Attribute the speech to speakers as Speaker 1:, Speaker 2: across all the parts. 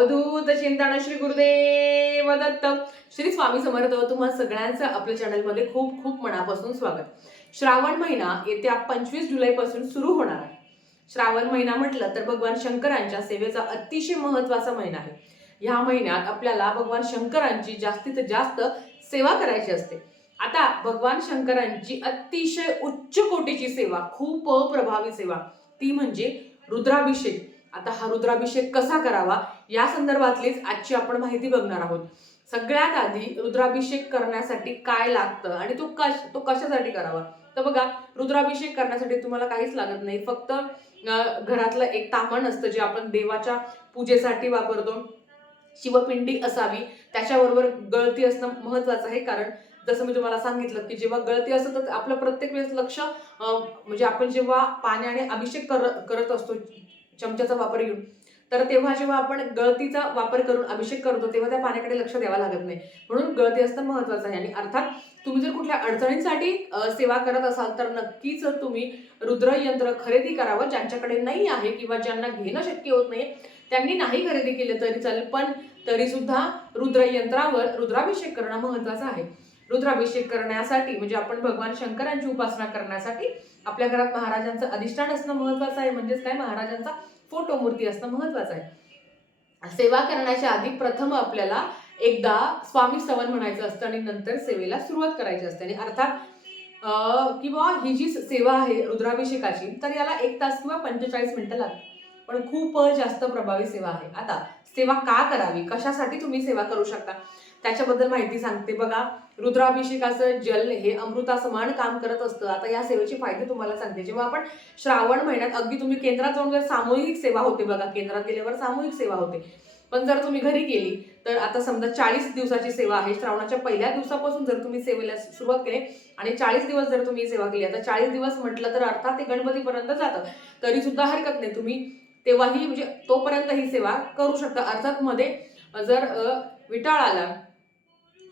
Speaker 1: अवधूत चिंतन श्री गुरुदेव दत्त. श्री स्वामी समर्थ तुम्हा सगळ्यांचं आपल्या चॅनलमध्ये खूप खूप मनापासून स्वागत. श्रावण महिना येत्या पंचवीस जुलैपासून सुरू होणार आहे. श्रावण महिना म्हटलं तर भगवान शंकरांच्या सेवेचा अतिशय महत्त्वाचा महिना आहे. ह्या महिन्यात आपल्याला भगवान शंकरांची जास्तीत जास्त सेवा करायची असते. आता भगवान शंकरांची अतिशय उच्च कोटीची सेवा खूप प्रभावी सेवा. ती म्हणजे रुद्राभिषेक. आता हा रुद्राभिषेक कसा करावा? या संदर्भातलीच आजची आपण माहिती बघणार आहोत. सगळ्यात आधी रुद्राभिषेक करण्यासाठी काय लागतं आणि तो कश तो कशासाठी करावा? तर बघा रुद्राभिषेक करण्यासाठी तुम्हाला काहीच लागत नाही. फक्त घरातलं एक तामण असतं जे आपण देवाच्या पूजेसाठी वापरतो. शिवपिंडी असावी त्याच्याबरोबर गळती असणं महत्वाचं आहे. कारण जसं मी तुम्हाला सांगितलं की जेव्हा गळती असतं तर आपलं प्रत्येक वेळेस लक्ष म्हणजे आपण जेव्हा पाण्याने अभिषेक कर करत असतो चमच्याचा वापर घेऊन. तर तेव्हा जेव्हा आपण गळतीचा वापर करून अभिषेक करतो तेव्हा त्या पाण्याकडे लक्ष द्यावं लागत नाही. म्हणून गळती असणं महत्वाचं आहे. आणि अर्थात तुम्ही जर कुठल्या अडचणींसाठी सेवा करत असाल तर नक्कीच तुम्ही रुद्रयंत्र खरेदी करावं. ज्यांच्याकडे नाही आहे किंवा ज्यांना घेणं शक्य होत नाही त्यांनी नाही खरेदी केलं तरी चालेल. पण तरीसुद्धा रुद्रयंत्रावर रुद्राभिषेक करणं महत्वाचं आहे. रुद्राभिषेक करण्यासाठी म्हणजे आपण भगवान शंकरांची उपासना करण्यासाठी आपल्या घरात महाराजांचं अधिष्ठान असणं महत्वाचं आहे. म्हणजेच काय? महाराजांचा फोटो मूर्ती असणं महत्वाचं आहे. सेवा करण्याच्या आधी प्रथम आपल्याला एकदा स्वामी सवन म्हणायचं असतं आणि नंतर सेवेला सुरुवात करायची असते. आणि अर्थात किंवा ही जी सेवा आहे रुद्राभिषेकाची तर याला एक तास किंवा पंचेचाळीस मिनिटं लागतात. पण खूप जास्त प्रभावी सेवा आहे. आता सेवा का करावी? कशासाठी तुम्ही सेवा करू शकता? त्याच्याबद्दल माहिती सांगते बघा. रुद्राभिषेकाचं जल हे अमृतासमान काम करत असतं. आता या सेवेचे फायदे तुम्हाला सांगते. जेव्हा आपण श्रावण महिन्यात अगदी तुम्ही केंद्रात जाऊन सामूहिक सेवा होते बघा केंद्रात गेल्यावर सामूहिक सेवा होते. पण जर तुम्ही घरी केली तर आता समजा चाळीस दिवसाची सेवा आहे. श्रावणाच्या पहिल्या दिवसापासून जर तुम्ही सेवेला सुरुवात केली आणि चाळीस दिवस जर तुम्ही सेवा केली आता चाळीस दिवस म्हटलं तर अर्थात ते गणपतीपर्यंत जातं. तरी सुद्धा हरकत नाही. तुम्ही तेव्हाही म्हणजे तोपर्यंत ही सेवा करू शकता. अर्थात मध्ये जर विटाळ आला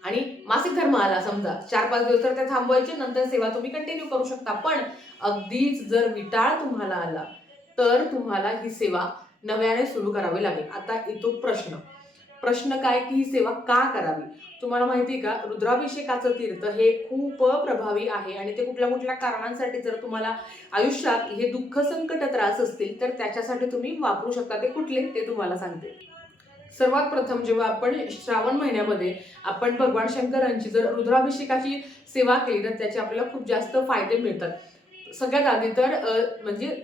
Speaker 1: आणि मासिक धर्म आला समजा. चार पाच दिवस तर ते थांबवायचे नंतर सेवा तुम्ही कंटिन्यू करू शकता. पण अगदीच जर विटाळ तुम्हाला आला तर तुम्हाला ही सेवा नव्याने सुरू करावी लागेल. आता येतो प्रश्न. प्रश्न काय की ही सेवा का करावी? तुम्हाला माहिती आहे का रुद्राभिषेकाचं तीर्थ हे खूप प्रभावी आहे आणि ते कुठल्या कुठल्या कारणांसाठी जर तुम्हाला आयुष्यात हे दुःख संकट त्रास असतील तर त्याच्यासाठी तुम्ही वापरू शकता. ते कुठले? ते तुम्हाला सांगते. सर्वात प्रथम जेव्हा आपण श्रावण महिन्यामध्ये आपण भगवान शंकरांची जर रुद्राभिषेकाची सेवा केली तर त्याचे आपल्याला खूप जास्त फायदे मिळतात. सगळ्यात आधी तर म्हणजे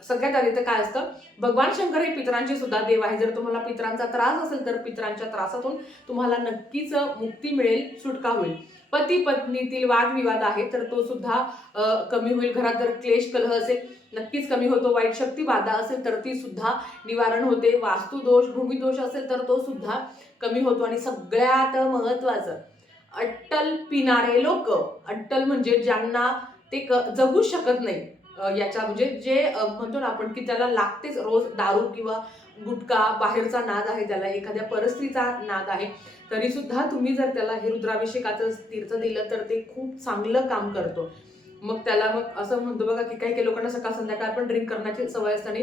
Speaker 1: सगळ्यात आधी तर काय असतं भगवान शंकर हे पितरांचे सुद्धा देव आहे जर तुम्हाला पितरांचा त्रास असेल तर पितरांच्या त्रासातून तुम्हाला नक्कीच मुक्ती मिळेल सुटका होईल. पती पत्नीतील वादविवाद आहे तर तो सुद्धा कमी होईल. घरात जर क्लेश कलह असेल नक्कीच कमी होतो. वाईट शक्ती बाधा असेल तर ती सुद्धा निवारण होते. वास्तुदोष भूमिदोष असेल तर तो सुद्धा कमी होतो. आणि सगळ्यात महत्वाचं अट्टल पिणारे लोक. अट्टल म्हणजे ज्यांना ते क- जगू शकत नाही. याच्या म्हणजे जे म्हणतो ना आपण की त्याला लागतेच रोज दारू किंवा गुटखा बाहेरचा नाद आहे त्याला एखाद्या परस्त्रीचा नाद आहे तरी सुद्धा तुम्ही जर त्याला हे रुद्राभिषेकाचं तीर्थ दिलं तर ते खूप चांगलं काम करतो. मग त्याला मग असं म्हणतो बघा की काही काही लोकांना सकाळ संध्याकाळ पण ड्रिंक करण्याची सवय असते आणि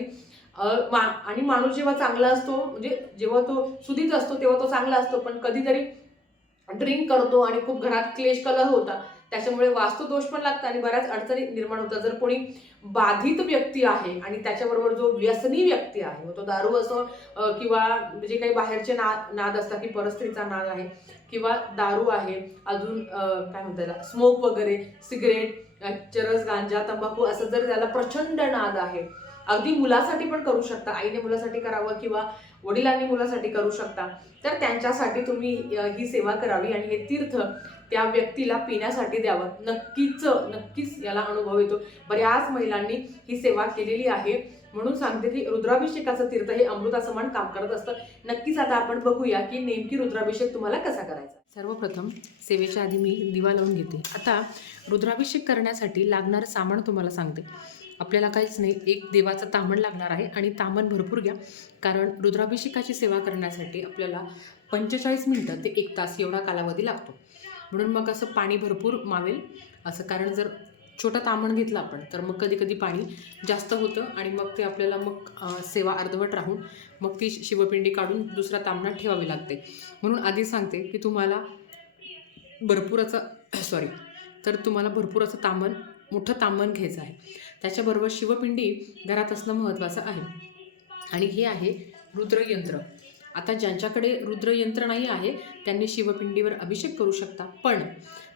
Speaker 1: मा- आणि माणूस जेव्हा चांगला असतो म्हणजे जेव्हा तो सुधीत असतो तेव्हा तो चांगला असतो पण कधीतरी ड्रिंक करतो आणि खूप घरात क्लेश कलह होता. त्याच्यामुळे वास्तुदोष पण लागतं आणि बऱ्याच अडचणी निर्माण होतात. जर कोणी बाधित व्यक्ती आहे आणि त्याच्याबरोबर जो व्यसनी व्यक्ती आहे मग तो दारू असो किंवा जे काही बाहेरचे नाद नाद असतात की परस्त्रीचा नाद आहे किंवा दारू आहे अजून काय म्हणता येईल स्मोक वगैरे सिगरेट चरस गांजा तंबाखू असं जर त्याला प्रचंड नाद आहे अगदी मुलासाठी पण करू शकता. आईने मुलासाठी करावं किंवा वडिलांनी मुलासाठी करू शकता. तर त्यांच्यासाठी तुम्ही ही सेवा करावी आणि हे तीर्थ त्या व्यक्तीला पिण्यासाठी द्यावं. नक्कीच नक्कीच याला अनुभव येतो. बऱ्याच महिलांनी ही सेवा केलेली आहे. म्हणून सांगते की रुद्राभिषेकाचं तीर्थ हे अमृता समान काम करत असतं. नक्कीच आता आपण बघूया की नेमकी रुद्राभिषेक तुम्हाला कसा करायचा.
Speaker 2: सर्वप्रथम सेवेच्या आधी मी दिवा लावून घेते. आता रुद्राभिषेक करण्यासाठी लागणारं सामान तुम्हाला सांगते. आपल्याला काहीच नाही एक देवाचं तामण लागणार आहे आणि तामण भरपूर घ्या. कारण रुद्राभिषेकाची सेवा करण्यासाठी आपल्याला पंचेचाळीस मिनटं ते एक तास एवढा कालावधी लागतो. म्हणून मग असं पाणी भरपूर मावेल. असं कारण जर
Speaker 1: छोटं तामण घेतलं आपण तर मग कधी कधी पाणी जास्त होतं आणि मग ते आपल्याला मग सेवा अर्धवट राहून मग ती शिवपिंडी काढून दुसऱ्या तामणात ठेवावी लागते. म्हणून आधी सांगते की तुम्हाला भरपूर असं सॉरी तर तुम्हाला भरपूर असं तामण मोठं तांबण घ्यायचं आहे. त्याच्याबरोबर शिवपिंडी घरात असणं महत्त्वाचं आहे. आणि हे आहे रुद्रयंत्र. आता ज्यांच्याकडे रुद्रयंत्र नाही आहे त्यांनी शिवपिंडीवर अभिषेक करू शकता. पण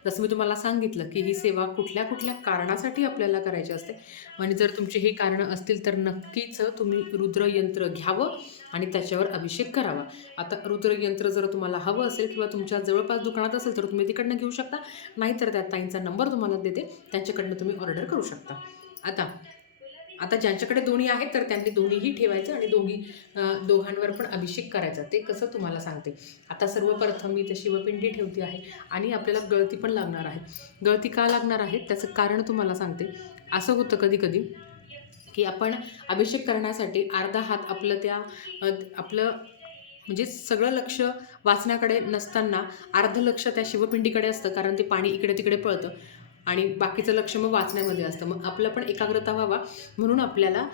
Speaker 1: जसं मी तुम्हाला सांगितलं की ही सेवा कुठल्या कुठल्या कारणासाठी आपल्याला करायची असते. आणि जर तुमचे हे कारणं असतील तर नक्कीच तुम्ही रुद्रयंत्र घ्यावं आणि त्याच्यावर अभिषेक करावा. आता रुद्रयंत्र जर तुम्हाला हवं असेल किंवा तुमच्या जवळपास दुकानात असेल तर तुम्ही तिकडनं घेऊ शकता. नाहीतर त्या ताईंचा नंबर तुम्हाला देते. त्यांच्याकडनं तुम्ही ऑर्डर करू शकता. आता आता ज्यांच्याकडे दोन्ही आहेत तर त्यांनी दोन्हीही ठेवायचं आणि दोघी दोघांवर पण अभिषेक करायचा. ते कसं तुम्हाला सांगते. आता सर्वप्रथम मी ते शिवपिंडी ठेवते आहे आणि आपल्याला गळती पण लागणार आहे. गळती का लागणार आहे? त्याचं कारण तुम्हाला सांगते. असं होतं कधी कधी की आपण अभिषेक करण्यासाठी अर्धा हात आपलं त्या आपलं म्हणजे सगळं लक्ष वाचण्याकडे नसताना अर्ध लक्ष त्या शिवपिंडीकडे असतं कारण ते पाणी इकडे तिकडे पळतं. आणि बाकीचं लक्ष मग वाचण्यामध्ये असतं. मग आपलं पण एकाग्रता व्हावा म्हणून आपल्याला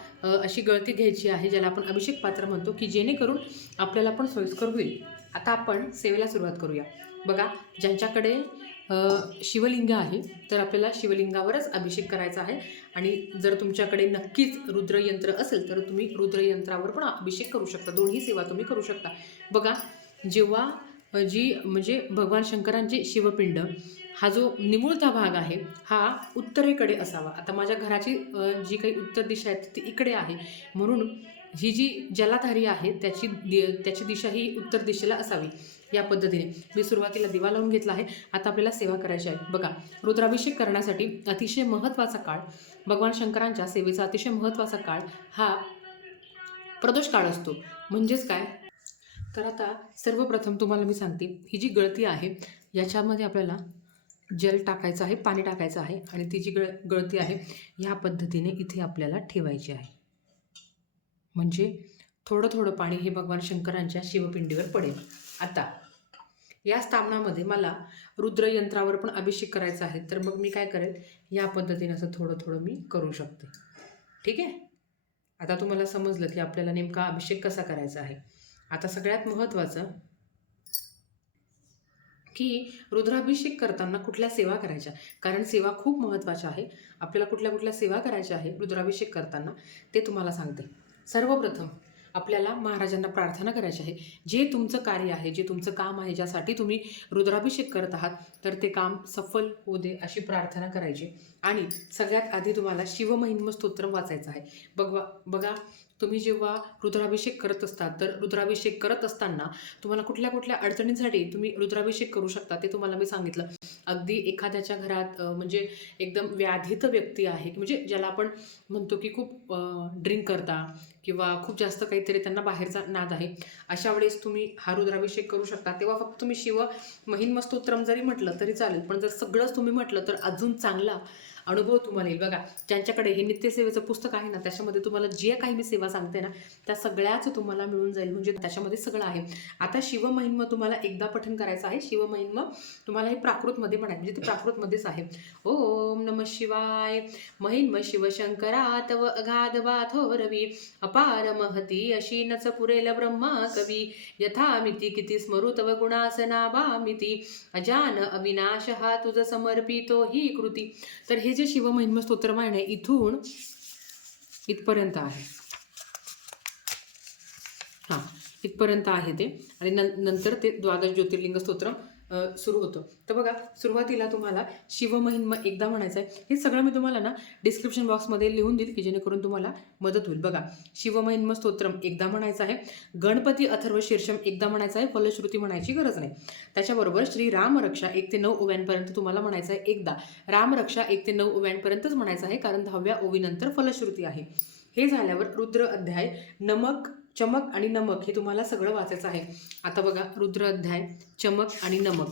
Speaker 1: अशी गळती घ्यायची आहे ज्याला आपण अभिषेक पात्र म्हणतो की जेणेकरून आपल्याला पण सोयीस्कर होईल. आता आपण सेवेला सुरुवात करूया. बघा ज्यांच्याकडे शिवलिंग आहे तर आपल्याला शिवलिंगावरच अभिषेक करायचा आहे. आणि जर तुमच्याकडे नक्कीच रुद्रयंत्र असेल तर तुम्ही रुद्रयंत्रावर पण अभिषेक करू शकता. दोन्ही सेवा तुम्ही करू शकता. बघा जेव्हा जी म्हणजे भगवान शंकरांची शिवपिंड हा जो निमुळता भाग आहे हा उत्तरेकडे असावा. आता माझ्या घराची जी काही उत्तर दिशा आहे ती इकडे आहे. म्हणून ही जी जलाधारी आहे त्याची दि- त्याची दिशा ही उत्तर दिशेला असावी या पद्धतीने. मी सुरुवातीला दिवा लावून घेतला आहे. आता आपल्याला सेवा करायची आहे. बघा रुद्राभिषेक करण्यासाठी अतिशय महत्त्वाचा काळ भगवान शंकरांच्या सेवेचा अतिशय महत्त्वाचा काळ हा प्रदोष काळ असतो. म्हणजेच काय? तर आता सर्वप्रथम तुम्हाला मी सांगते ही जी गळती आहे याच्यामध्ये आपल्याला जल टाकायचं आहे पाणी टाकायचं आहे आणि ती जी गळ गळती आहे ह्या पद्धतीने इथे आपल्याला ठेवायची आहे. म्हणजे थोडं थोडं पाणी हे भगवान शंकरांच्या शिवपिंडीवर पडेल. आता या स्थापनामध्ये मला रुद्रयंत्रावर पण अभिषेक करायचा आहे तर मग मी काय करेल? या पद्धतीने असं थोडं थोडं मी करू शकते. ठीक आहे? आता तुम्हाला समजलं की आपल्याला नेमका अभिषेक कसा करायचा आहे. आता सगळ्यात महत्त्वाचं की रुद्राभिषेक करताना कुठल्या सेवा करायच्या? कारण सेवा खूप महत्त्वाच्या आहे. आपल्याला कुठल्या कुठल्या सेवा करायच्या आहे रुद्राभिषेक करताना ते तुम्हाला सांगते. सर्वप्रथम आपल्याला महाराजांना प्रार्थना करायची आहे. जे तुमचं कार्य आहे जे तुमचं काम आहे ज्यासाठी तुम्ही रुद्राभिषेक करत आहात तर ते काम सफल होऊ दे अशी प्रार्थना करायची. आणि सगळ्यात आधी तुम्हाला शिवमहिन्म स्तोत्र वाचायचं आहे. बघवा बघा तुम्ही जेव्हा रुद्राभिषेक करत असतात तर रुद्राभिषेक करत असताना तुम्हाला कुठल्या कुठल्या अडचणींसाठी तुम्ही रुद्राभिषेक करू शकता ते तुम्हाला मी सांगितलं. अगदी एखाद्याच्या घरात म्हणजे एकदम व्याधित व्यक्ती आहे म्हणजे ज्याला आपण म्हणतो की खूप ड्रिंक करता किंवा खूप जास्त काहीतरी त्यांना बाहेरचा नाद आहे अशा वेळेस तुम्ही हा रुद्राभिषेक करू शकता. तेव्हा फक्त तुम्ही शिव महिन्मस्तोत्रम जरी म्हटलं तरी चालेल पण जर सगळंच तुम्ही म्हटलं तर अजून चांगला अनुभव तुम्हाला येईल. बघा ज्यांच्याकडे हे नित्यसेवेचं पुस्तक आहे ना त्याच्यामध्ये तुम्हाला जे काही मी सेवा सांगते ना त्या सगळ्याच तुम्हाला मिळून जाईल. म्हणजे त्याच्यामध्ये सगळं आहे. आता शिवमहिन्म तुम्हाला एकदा पठन करायचं आहे. शिवमहिन्म तुम्हाला हे प्राकृतमध्ये म्हणायचं म्हणजे ते प्राकृतमध्येच आहे. ओम नम शिवाय. महिन्म शिवशंकरा तव अगाध वाथोरवी अपार महती अशी नच पुरेल ब्रह्मा कवी. यथामिती किती स्मरू तव गुणासनाभामिती अजान अविनाश हा तुझ समर्पितो ही कृती. तर हे जे शिवमहिम स्तोत्रमायण आहे इथून इथपर्यंत आहे. हां इथपर्यंत आहे ते. आणि न नंतर ते द्वादश ज्योतिर्लिंग स्तोत्र. सुरू होतं. तर बघा सुरुवातीला तुम्हाला शिवमहिन्म एकदा म्हणायचं आहे हे सगळं मी तुम्हाला ना डिस्क्रिप्शन बॉक्समध्ये लिहून देईल की जेणेकरून तुम्हाला मदत होईल. बघा शिवमहिन्म स्तोत्रम एकदा म्हणायचं आहे. गणपती अथर्व शीर्षम एकदा म्हणायचं आहे. फलश्रुती म्हणायची गरज नाही. त्याच्याबरोबर श्री रामरक्षा एक ते नऊ ओव्यांपर्यंत तुम्हाला म्हणायचं आहे एकदा. रामरक्षा एक ते नऊ ओव्यांपर्यंतच म्हणायचं आहे कारण दहाव्या ओवीनंतर फलश्रुती आहे. हे झाल्यावर रुद्र अध्याय नमक चमक आणि नमक हे तुम्हाला सगळं वाचायचं आहे. आता बघा रुद्र अध्याय चमक आणि नमक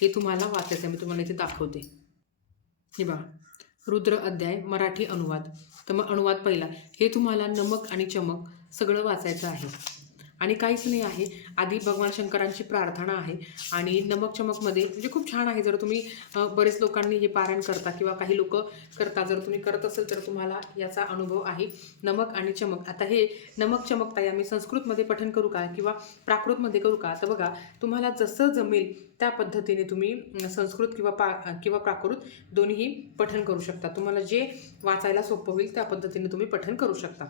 Speaker 1: हे तुम्हाला वाचायचं आहे. मी तुम्हाला इथे दाखवते. हे बघा रुद्र अध्याय मराठी अनुवाद. तर मग अनुवाद पहिला. हे तुम्हाला नमक आणि चमक सगळं वाचायचं आहे. आणि काहीच नाही आहे. आधी भगवान शंकरांची प्रार्थना आहे आणि नमक चमकमध्ये म्हणजे खूप छान आहे. जर तुम्ही बरेच लोकांनी हे पारायण करता किंवा काही लोक करता जर तुम्ही करत असेल तर तुम्हाला याचा अनुभव आहे. नमक आणि चमक. आता हे नमक चमक ताई आम्ही संस्कृतमध्ये पठन करू का किंवा प्राकृतमध्ये करू का? तर बघा तुम्हाला जसं जमेल त्या पद्धतीने तुम्ही संस्कृत किंवा पा किंवा प्राकृत दोन्हीही पठन करू शकता. तुम्हाला जे वाचायला सोपं होईल त्या पद्धतीने तुम्ही पठन करू शकता.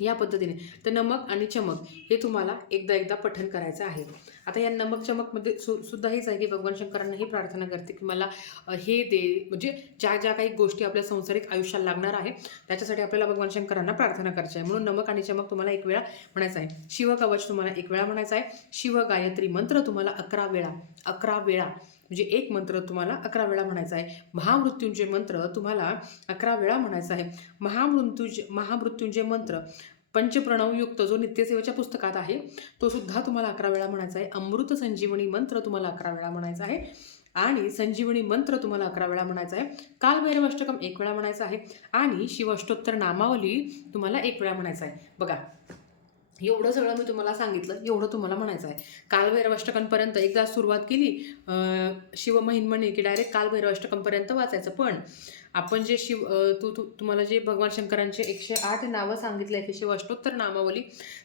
Speaker 1: या पद्धतीने. तर नमक आणि चमक हे तुम्हाला एकदा एकदा पठण करायचं आहे. आता या नमक चमकमध्ये सु सुद्धा हेच आहे की भगवान शंकरांना ही प्रार्थना करते की मला हे दे. म्हणजे ज्या ज्या काही गोष्टी आपल्या संसारिक आयुष्याला लागणार आहे त्याच्यासाठी आपल्याला भगवान शंकरांना प्रार्थना करायची आहे. म्हणून नमक आणि चमक तुम्हाला एक वेळा म्हणायचं आहे. शिवकवच तुम्हाला एक वेळा म्हणायचं आहे. शिव गायत्री मंत्र तुम्हाला अकरा वेळा अकरा वेळा म्हणजे एक मंत्र तुम्हाला अकरा वेळा म्हणायचा आहे. महामृत्युंजय मंत्र तुम्हाला अकरा वेळा म्हणायचा आहे. महामृत्युंजय महामृत्युंजय मंत्र पंचप्रणवयुक्त जो नित्यसेवेच्या पुस्तकात आहे तो सुद्धा तुम्हाला अकरा वेळा म्हणायचा आहे. अमृत संजीवनी मंत्र तुम्हाला अकरा वेळा म्हणायचा आहे. आणि संजीवनी मंत्र तुम्हाला अकरा वेळा म्हणायचा आहे. कालभैरवाष्टकम एक वेळा म्हणायचा आहे. आणि शिवाष्टोत्तर नामावली तुम्हाला एक वेळा म्हणायचा आहे. बघा एवढं सगळं मी तुम्हाला सांगितलं एवढं तुम्हाला म्हणायचं आहे. कालभैरवाष्टकांपर्यंत एकदा सुरुवात केली. शिव शिवमहिन म्हणे की डायरेक्ट कालभैरवाष्टकांपर्यंत वाचायचं. पण आपण जे शिव तू तू तुम्हाला जे भगवान शंकरांचे एकशे आठ नावं सांगितले की शिवाष्टोत्तर नामावली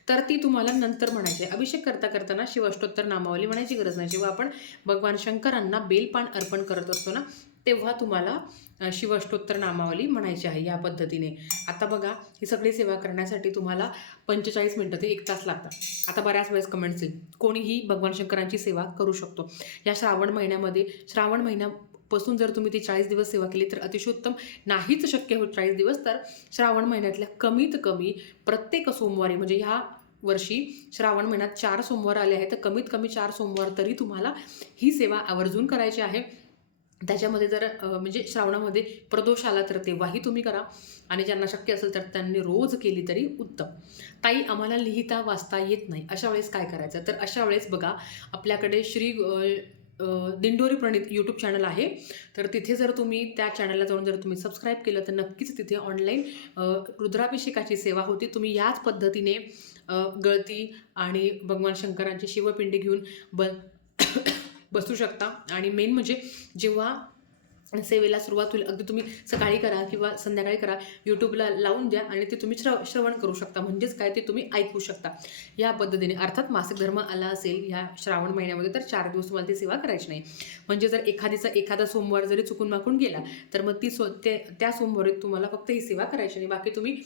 Speaker 1: तर ती तुम्हाला नंतर म्हणायची आहे. अभिषेक करता करताना शिवाष्टोत्तर नामावली म्हणायची गरज नाही. जेव्हा आपण भगवान शंकरांना बेलपान अर्पण करत असतो ना तेव्हा तुम्हाला शिवष्टोत्तर नामावली म्हणायची आहे या पद्धतीने. आता बघा ही सगळी सेवा करण्यासाठी तुम्हाला पंचेचाळीस मिनटं ते एक तास लागतात. आता बऱ्याच वेळेस कमेंट्स येईल. कोणीही भगवान शंकरांची सेवा करू शकतो. या श्रावण महिन्यामध्ये श्रावण महिन्यापासून जर तुम्ही ती चाळीस दिवस सेवा केली तर अतिशय उत्तम नाहीच शक्य होत चाळीस दिवस तर श्रावण महिन्यातल्या कमीत कमी प्रत्येक सोमवारी म्हणजे ह्या वर्षी श्रावण महिन्यात चार सोमवार आले आहेत तर कमीत कमी चार सोमवार तरी तुम्हाला ही सेवा आवर्जून करायची आहे. त्याच्यामध्ये जर म्हणजे श्रावणामध्ये प्रदोष आला तर तेव्हाही तुम्ही करा. आणि ज्यांना शक्य असेल तर त्यांनी रोज केली तरी उत्तम. ताई आम्हाला लिहिता वाचता येत नाही. अशा वेळेस काय करायचं? तर अशा वेळेस बघा आपल्याकडे श्री दिंडोरी प्रणित यूट्यूब चॅनल आहे. तर तिथे जर तुम्ही त्या चॅनलला जाऊन जर तुम्ही सबस्क्राईब केलं तर नक्कीच तिथे ऑनलाईन रुद्राभिषेकाची सेवा होती. तुम्ही याच पद्धतीने गळती आणि भगवान शंकरांची शिवपिंडी घेऊन ब बसू शकता. आणि मेन म्हणजे जेव्हा सेवेला सुरुवात होईल अगदी तुम्ही सकाळी करा किंवा संध्याकाळी करा यूट्यूबला लावून द्या आणि ते तुम्ही श्रव श्रवण करू शकता. म्हणजेच काय ते तुम्ही ऐकू शकता. या पद्धतीने अर्थात मासिक धर्म आला असेल ह्या श्रावण महिन्यामध्ये तर चार दिवस तुम्हाला ती सेवा करायची नाही. म्हणजे जर एखादीचा एखादा सोमवार जरी चुकून माकून गेला तर मग ती सो ते त्या सोमवारी तुम्हाला फक्त ही सेवा करायची नाही. बाकी तुम्ही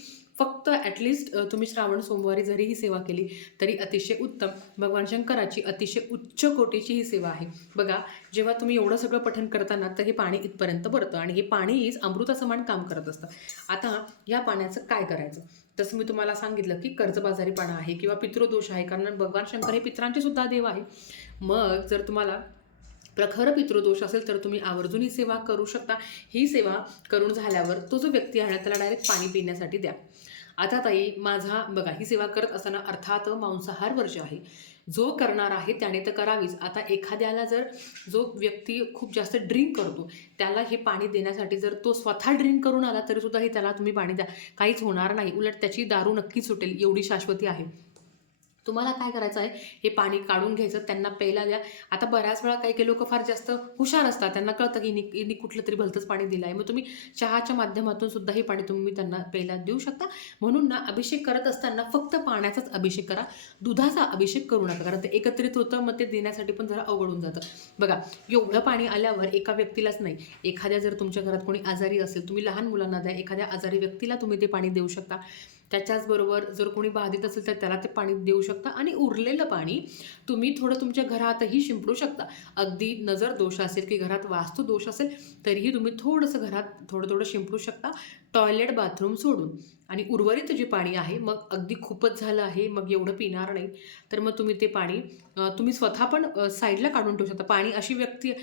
Speaker 1: फक्त ॲटलिस्ट तुम्ही श्रावण सोमवारी जरी ही सेवा केली तरी अतिशय उत्तम. भगवान शंकराची अतिशय उच्च कोटीची ही सेवा आहे. बघा जेव्हा तुम्ही एवढं सगळं पठण करताना तर हे पाणी इथपर्यंत भरतं आणि हे पाणीच अमृतासमान काम करत असतं. आता या पाण्याचं काय करायचं? तसं मी तुम्हाला सांगितलं की कर्जबाजारीपणा आहे किंवा पितृदोष आहे कारण भगवान शंकर हे पित्रांचे सुद्धा देव आहे. मग जर तुम्हाला प्रखर पितृदोष असेल तर तुम्ही आवर्जून ही सेवा करू शकता. ही सेवा करून झाल्यावर तो जो व्यक्ती आहे ना, त्याला डायरेक्ट पाणी पिण्यासाठी द्या. आता ताई माझा बघा ही सेवा करत असताना अर्थात मांसाहार वर्ज आहे. जो करणार आहे त्याने तर करावीच. आता एखाद्याला जर जो व्यक्ती खूप जास्त ड्रिंक करतो त्याला हे पाणी देण्यासाठी जर तो स्वतः ड्रिंक करून आला तरीसुद्धा हे त्याला तुम्ही पाणी द्या. काहीच होणार नाही. उलट त्याची दारू नक्कीच सुटेल एवढी शाश्वती आहे. तुम्हाला काय करायचं आहे? हे पाणी काढून घ्यायचं त्यांना प्यायला द्या. आता बऱ्याच वेळा काही काही लोक फार जास्त हुशार असतात. त्यांना कळतं की हिनी कुठलं तरी भलतंच पाणी दिलं आहे मग तुम्ही चहाच्या माध्यमातून सुद्धा हे पाणी तुम्ही त्यांना प्यायला देऊ शकता. म्हणून ना अभिषेक करत असताना फक्त पाण्याचाच अभिषेक करा. दुधाचा अभिषेक करू नका. कारण ते एकत्रित होतं मग ते देण्यासाठी पण जरा अवघड होऊन जातं. बघा एवढं पाणी आल्यावर एका व्यक्तीलाच नाही. एखाद्या जर तुमच्या घरात कोणी आजारी असेल तुम्ही लहान मुलांना द्या. एखाद्या आजारी व्यक्तीला तुम्ही ते पाणी देऊ शकता. त्याच्याचबरोबर जर कोणी बाधित असेल तर त्याला ते पाणी देऊ शकता आणि उरलेलं पाणी तुम्ही थोडं तुमच्या घरातही शिंपडू शकता. अगदी नजर दोष असेल की घरात वास्तू दोष असेल तरीही तुम्ही थोडंसं घरात थोडं थोडं शिंपडू शकता. टॉयलेट बाथरूम सोडून. आणि उर्वरित जे पाणी आहे मग अगदी खूपच झालं आहे मग एवढं पिणार नाही. तर मग तुम्ही ते पाणी तुम्ही स्वतः पण साईडला काढून ठेवू शकता. पाणी अशी व्यक्ती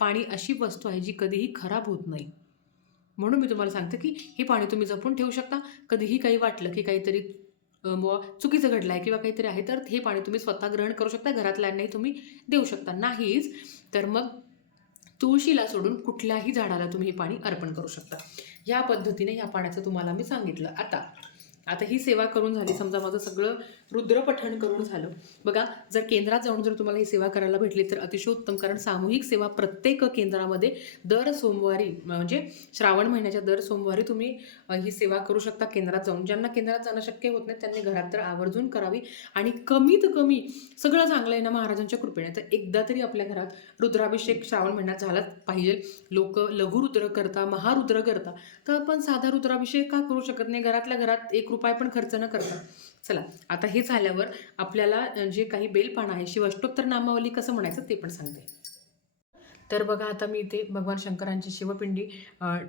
Speaker 1: पाणी अशी वस्तू आहे जी कधीही खराब होत नाही. म्हणून मी तुम्हाला सांगते की हे पाणी तुम्ही जपून ठेवू शकता. कधीही काही वाटलं की काहीतरी बुवा चुकीचं घडलं आहे किंवा काहीतरी आहे तर हे पाणी तुम्ही स्वतः ग्रहण करू शकता. घरातल्यांनाही तुम्ही देऊ शकता. नाहीच तर मग तुळशीला सोडून कुठल्याही झाडाला तुम्ही हे पाणी अर्पण करू शकता. या पद्धतीने या पाण्याचं तुम्हाला मी सांगितलं. आता आता ही सेवा करून झाली. समजा माझं सगळं रुद्रपठण करून झालं. बघा जर केंद्रात जाऊन जर तुम्हाला ही सेवा करायला भेटली तर अतिशय उत्तम. कारण सामूहिक सेवा प्रत्येक केंद्रामध्ये दर सोमवारी म्हणजे श्रावण महिन्याच्या दर सोमवारी तुम्ही ही सेवा करू शकता केंद्रात जाऊन. ज्यांना केंद्रात जाणं शक्य होत नाही त्यांनी घरात तर आवर्जून करावी. आणि कमीत कमी सगळं चांगलं आहे ना महाराजांच्या कृपेने. तर एकदा तरी आपल्या घरात रुद्राभिषेक श्रावण महिन्यात झालाच पाहिजे. लोक लघुरुद्र करता महारुद्र करता. तर आपण साधा रुद्राभिषेक का करू शकत नाही? घरातल्या घरात एक रुपये पण खर्च न करता. चला आता हे झाल्यावर आपल्याला जे काही बेलपान आहे शिव अष्टोत्तर नामावली कसं म्हणायचं ते पण सांगते. तर बघा आता मी इथे भगवान शंकरांची शिवपिंडी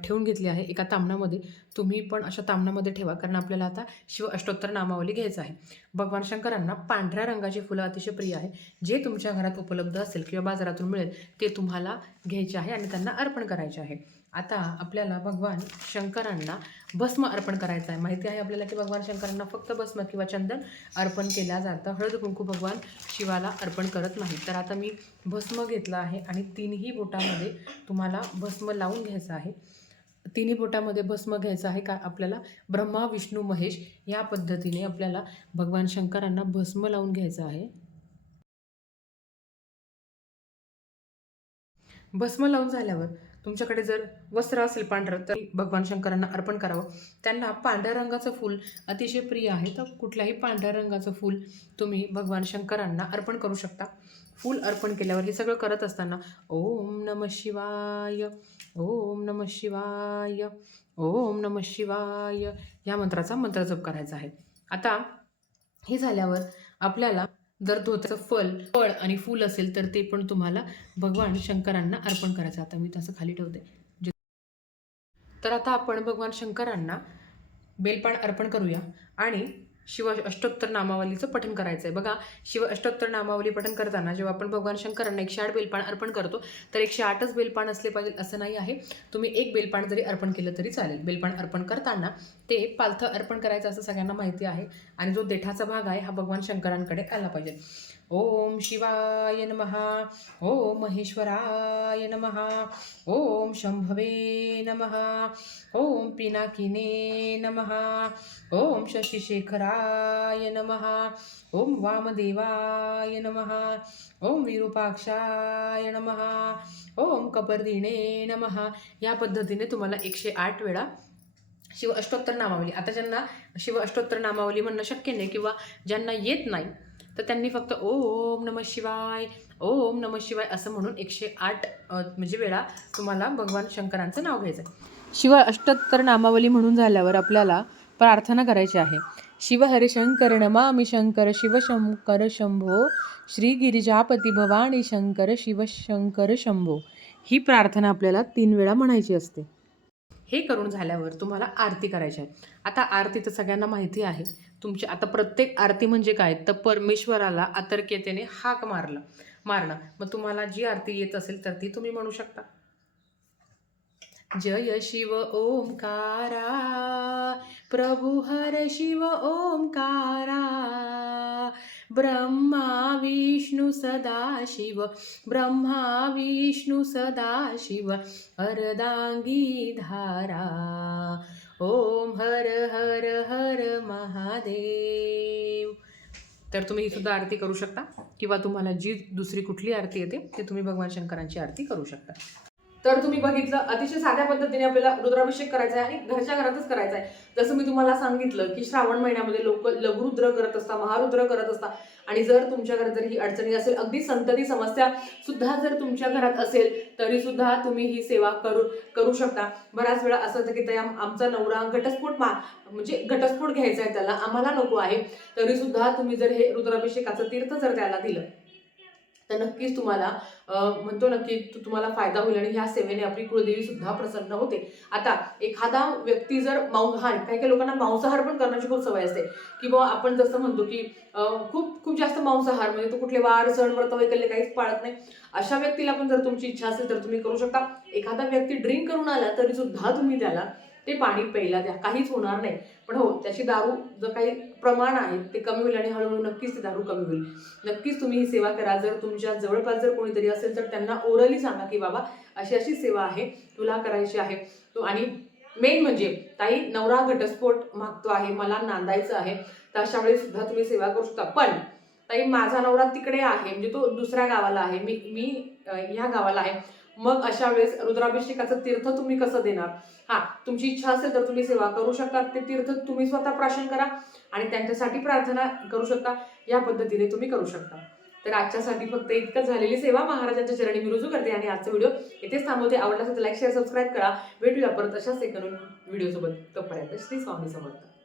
Speaker 1: ठेवून घेतली आहे एका तामणामध्ये. तुम्ही पण अशा तामणामध्ये ठेवा कारण आपल्याला आता शिव अष्टोत्तर नामावली घ्यायचं आहे. भगवान शंकरांना पांढऱ्या रंगाची फुलं अतिशय प्रिय आहे. जे तुमच्या घरात उपलब्ध असेल किंवा बाजारातून मिळेल ते तुम्हाला घ्यायचे आहे आणि त्यांना अर्पण करायचे आहे. आता आपल्याला भगवान शंकरांना भस्म अर्पण करायचं आहे. माहिती आहे आपल्याला की भगवान शंकरांना फक्त भस्म किंवा चंदन अर्पण केल्या जातं. हळद कुंकू भगवान शिवाला अर्पण करत नाही तर आता मी भस्म घेतला आहे आणि तिन्ही बोटामध्ये तुम्हाला भस्म लावून घ्यायचं आहे. तिन्ही बोटामध्ये भस्म घ्यायचं आहे का? आपल्याला ब्रह्मा विष्णू महेश या पद्धतीने आपल्याला भगवान शंकरांना भस्म लावून घ्यायचं आहे. भस्म लावून झाल्यावर तुमच्याकडे जर वस्त्र असेल पांढरं तर भगवान शंकरांना अर्पण करावं. त्यांना पांढऱ्या रंगाचं फूल अतिशय प्रिय आहे. तर कुठल्याही पांढऱ्या रंगाचं फूल तुम्ही भगवान शंकरांना अर्पण करू शकता. फूल अर्पण केल्यावर हे सगळं करत असताना ओम नम शिवाय ओम नम शिवाय ओम नम शिवाय या मंत्राचा मंत्र जप करायचा आहे. आता हे झाल्यावर आपल्याला जर धोत्याचं फल फळ आणि फूल असेल तर ते पण तुम्हाला भगवान शंकरांना अर्पण करायचं. आता मी तसं खाली ठेवते. तर आता आपण भगवान शंकरांना बेलपान अर्पण करूया. आणि शिव अष्टोत्तर नामावलीचं पठण करायचं आहे बघा शिव अष्टोत्तर नामावली पठण करताना जेव्हा आपण भगवान शंकरांना एकशे आठ बेलपान अर्पण करतो तर एकशे आठच बेलपान असले पाहिजे असं नाही आहे. तुम्ही एक बेलपान जरी अर्पण केलं तरी चालेल. बेलपान अर्पण करताना ते पालथं अर्पण करायचं असं सगळ्यांना माहिती आहे आणि जो देठाचा भाग आहे हा भगवान शंकरांकडे आला पाहिजे. ओम शिवाय नमहा ओम महेश्वराय नमहा ओम शंभवे नमः ओम पिनाकिने नमः ओम शशिशेखरा शशिशेखराय नम। ओम वामदेवाय नम। ओम विरूपाक्षाय नम। ओम कपर्दिणे नमः। या पद्धतीने तुम्हाला एकशे आठ वेळा शिव अष्टोत्तर नामावली. आता ज्यांना शिव अष्टोत्तर नामावली म्हणणं शक्य नाही किंवा ज्यांना येत नाही तर त्यांनी फक्त ओम नम शिवाय ओम नम शिवाय असं म्हणून एकशे आठ म्हणजे वेळा तुम्हाला भगवान शंकरांचं नाव घ्यायचं आहे शिव अष्टोत्तर नामावली म्हणून झाल्यावर आपल्याला प्रार्थना करायची आहे. शिव हरे नमामि शंकर शिवशंकर शंभो श्री गिरिजापती भवानी शंकर शिवशंकर शंभो ही प्रार्थना आपल्याला तीन वेळा म्हणायची असते. हे करून झाल्यावर तुम्हाला आरती करायची आहे. आता आरती तर सगळ्यांना माहिती आहे. तुमची आता प्रत्येक आरती म्हणजे काय? तर परमेश्वराला आतर्क्यतेने हाक मारलं मारणं. मग तुम्हाला जी आरती येत असेल तर ती तुम्ही म्हणू शकता. जय शिव ओंकारा. प्रभु हर शिव ओंकारा. ब्रह्मा विष्णू सदा शिव. ब्रह्मा विष्णू सदा शिव. हरदांगी धारा. ओम हर हर हर महादेव. तर तुम्ही ही सुद्धा आरती करू शकता किंवा तुम्हाला जी दुसरी कुठली आरती येते ते तुम्ही भगवान शंकरांची आरती करू शकता.
Speaker 3: तर तुम्ही बघितलं अतिशय साध्या पद्धतीने आपल्याला रुद्राभिषेक करायचा आहे आणि घरच्या घरातच करायचा आहे. जसं मी तुम्हाला सांगितलं की श्रावण महिन्यामध्ये लोक लघुरुद्र करत असता महारुद्र करत असता. आणि जर तुमच्या घरात जर ही अडचणी असेल अगदी संतती समस्या सुद्धा जर तुमच्या घरात असेल तरी सुद्धा तुम्ही ही सेवा करू करू शकता. बऱ्याच वेळा असं होतं की त्या आमचा नवरा घटस्फोट मा म्हणजे घटस्फोट घ्यायचा आहे त्याला आम्हाला नको आहे. तरी सुद्धा तुम्ही जर हे रुद्राभिषेकाचं तीर्थ जर त्याला दिलं तर नक्कीच तुम्हाला म्हणतो नक्की तु- तुम्हाला फायदा होईल आणि ह्या सेवेने आपली कुळदेवी सुद्धा प्रसन्न होते. आता एखादा व्यक्ती जर मांसाहार काही काही लोकांना मांसाहार पण करण्याची खूप सवय असते. की बुवा आपण जसं म्हणतो की खूप खूप जास्त मांसाहार म्हणजे तो कुठले वार सण व्रत वैकल्य काहीच पाळत नाही. अशा व्यक्तीला पण जर तुमची इच्छा असेल तर तुम्ही करू शकता. एखादा व्यक्ती ड्रिंक करून आला तरी सुद्धा तुम्ही त्याला ते पाणी प्यायला द्या. काहीच होणार नाही. पण हो त्याची दारू जर काही प्रमाण आहे ते कमी होईल आणि हळूहळू नक्कीच ते दारू कमी होईल. नक्कीच तुम्ही ही सेवा करा. जर तुमच्या जवळपास जर कोणीतरी असेल तर त्यांना ओरली सांगा की बाबा अशी अशी सेवा आहे. तुला करायची आहे. तो आणि मेन म्हणजे
Speaker 1: ताई नवरा घटस्फोट मागतो आहे. मला नांदायचं आहे. तर अशा वेळी सुद्धा तुम्ही सेवा करू शकता. पण ताई माझा नवरा तिकडे आहे. म्हणजे तो दुसऱ्या गावाला आहे. मी मी ह्या गावाला आहे. मग अशा वेळेस रुद्राभिषेकाचं तीर्थ तुम्ही कसं देणार? हा तुमची इच्छा असेल तर तुम्ही सेवा करू शकता. ते तीर्थ तुम्ही स्वतः प्राशन करा आणि त्यांच्यासाठी प्रार्थना करू शकता. या पद्धतीने तुम्ही करू शकता. तर आजच्यासाठी फक्त इतकं झालेली सेवा. महाराजांच्या चरणी मी रुजू करते आणि आजचा व्हिडिओ इथेच थांबवते. आवडला असेल तर लाईक शेअर सबस्क्राईब करा. भेटूया परत अशाच एक व्हिडिओसोबत. तोपर्यंत श्री स्वामी समर्थ.